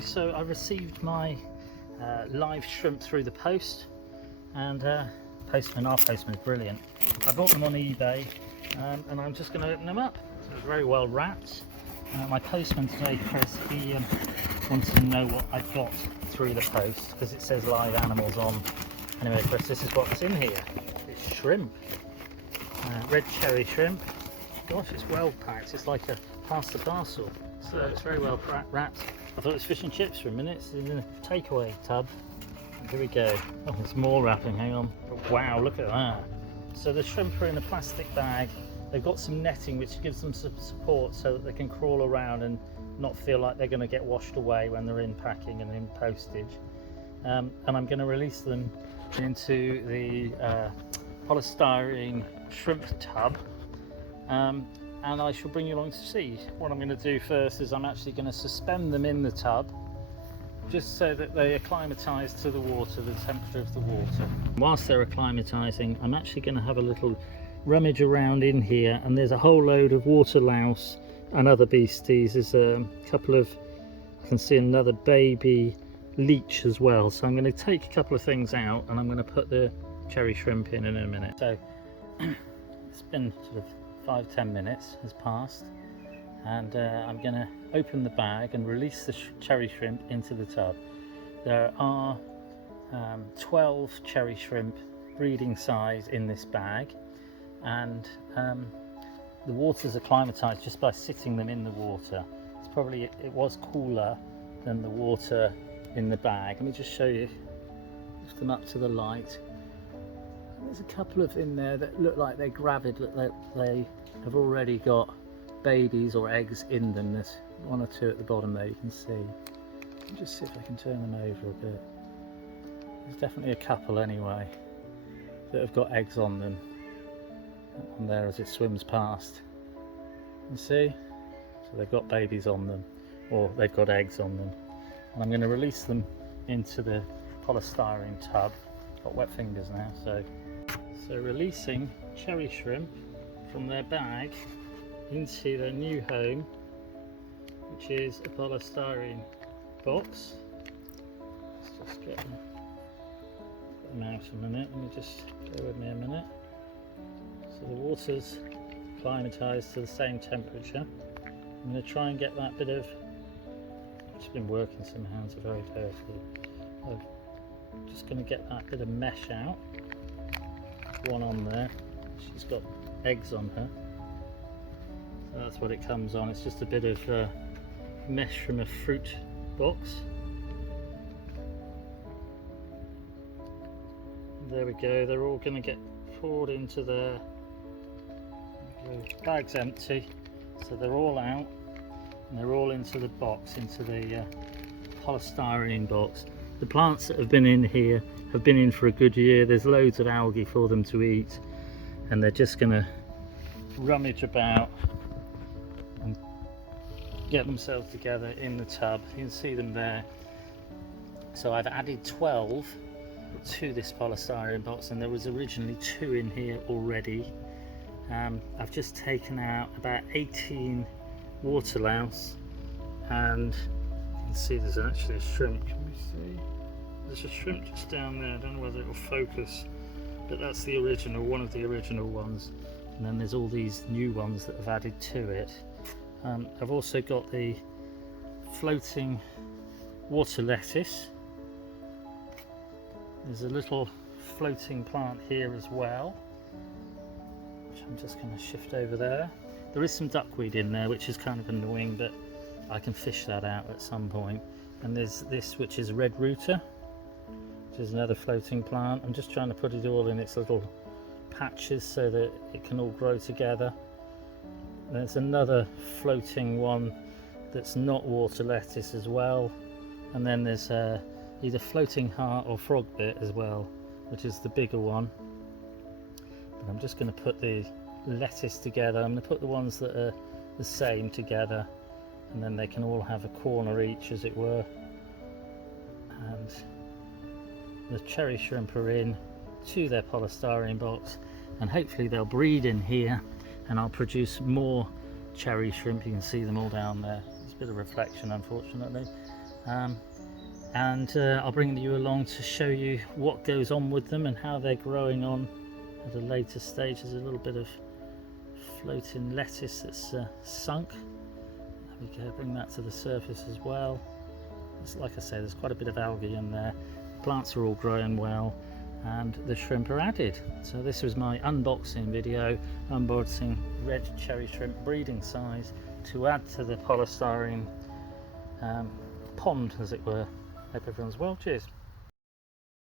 So I received my live shrimp through the post, and our postman is brilliant. I bought them on eBay, and I'm just going to open them up. So they're very well wrapped. My postman today, Chris, he wanted to know what I got through the post because it says live animals on. Anyway, Chris, this is what's in here. It's shrimp, red cherry shrimp. Gosh, it's well packed. It's like a pasta parcel. So it's very well wrapped. I thought it was fish and chips for a minute. It's in a takeaway tub. And here we go. Oh, there's more wrapping. Hang on. Wow, look at that. So the shrimp are in a plastic bag. They've got some netting which gives them some support so that they can crawl around and not feel like they're going to get washed away when they're in packing and in postage. And I'm going to release them into the polystyrene shrimp tub. And I shall bring you along to see. What I'm going to do first is I'm actually going to suspend them in the tub just so that they acclimatise to the water, the temperature of the water. Whilst they're acclimatising, I'm actually going to have a little rummage around in here, and there's a whole load of water louse and other beasties. There's a couple of, I can see another baby leech as well, so I'm going to take a couple of things out and I'm going to put the cherry shrimp in a minute. So it's been sort of 5-10 minutes has passed, and I'm going to open the bag and release the cherry shrimp into the tub. There are 12 cherry shrimp breeding size in this bag, and the water's acclimatized just by sitting them in the water. It's probably, it was cooler than the water in the bag. Let me just show you, lift them up to the light. There's a couple of in there that look like they're gravid, look like they have already got babies or eggs in them. There's one or two at the bottom there you can see. Let me just see if I can turn them over a bit. There's definitely a couple anyway that have got eggs on them. On there as it swims past. You see? So they've got babies on them, or they've got eggs on them. And I'm going to release them into the polystyrene tub. Got wet fingers now, so releasing cherry shrimp from their bag into their new home, which is a polystyrene box. Let's just get them out a minute. Let me just go with me a minute. So the water's acclimatised to the same temperature. I'm going to try and get that bit of, I've just been working, some hands are very dirty. I'm just going to get that bit of mesh out. One on there, she's got eggs on her, so that's what it comes on. It's just a bit of mesh from a fruit box. There we go, they're all going to get poured into there. The bag's empty, so they're all out and they're all into the box, into the polystyrene box. The plants that have been in here have been in for a good year. There's loads of algae for them to eat, and they're just going to rummage about and get themselves together in the tub. You can see them there. So I've added 12 to this polystyrene box, and there was originally 2 in here already. I've just taken out about 18 water louse, and you can see there's actually a shrimp. Can we see? There's a shrimp just down there. I don't know whether it will focus, but that's the original, one of the original ones. And then there's all these new ones that have added to it. I've also got the floating water lettuce. There's a little floating plant here as well, which I'm just going to shift over there. There is some duckweed in there, which is kind of annoying, but I can fish that out at some point. And there's this, which is red rooter, which is another floating plant. I'm just trying to put it all in its little patches so that it can all grow together. There's another floating one that's not water lettuce as well, and then there's either floating heart or frog bit as well, which is the bigger one. But I'm just going to put the lettuce together. I'm going to put the ones that are the same together, and then they can all have a corner each, as it were. And the cherry shrimp are in to their polystyrene box, and hopefully they'll breed in here and I'll produce more cherry shrimp. You can see them all down there. There's a bit of reflection, unfortunately. and I'll bring you along to show you what goes on with them and how they're growing on at a later stage. There's a little bit of floating lettuce that's sunk. There we go, bring that to the surface as well. It's, like I say, there's quite a bit of algae in there. Plants are all growing well and the shrimp are added. So this was my unboxing video, unboxing red cherry shrimp breeding size to add to the polystyrene pond, as it were. Hope everyone's well. Cheers.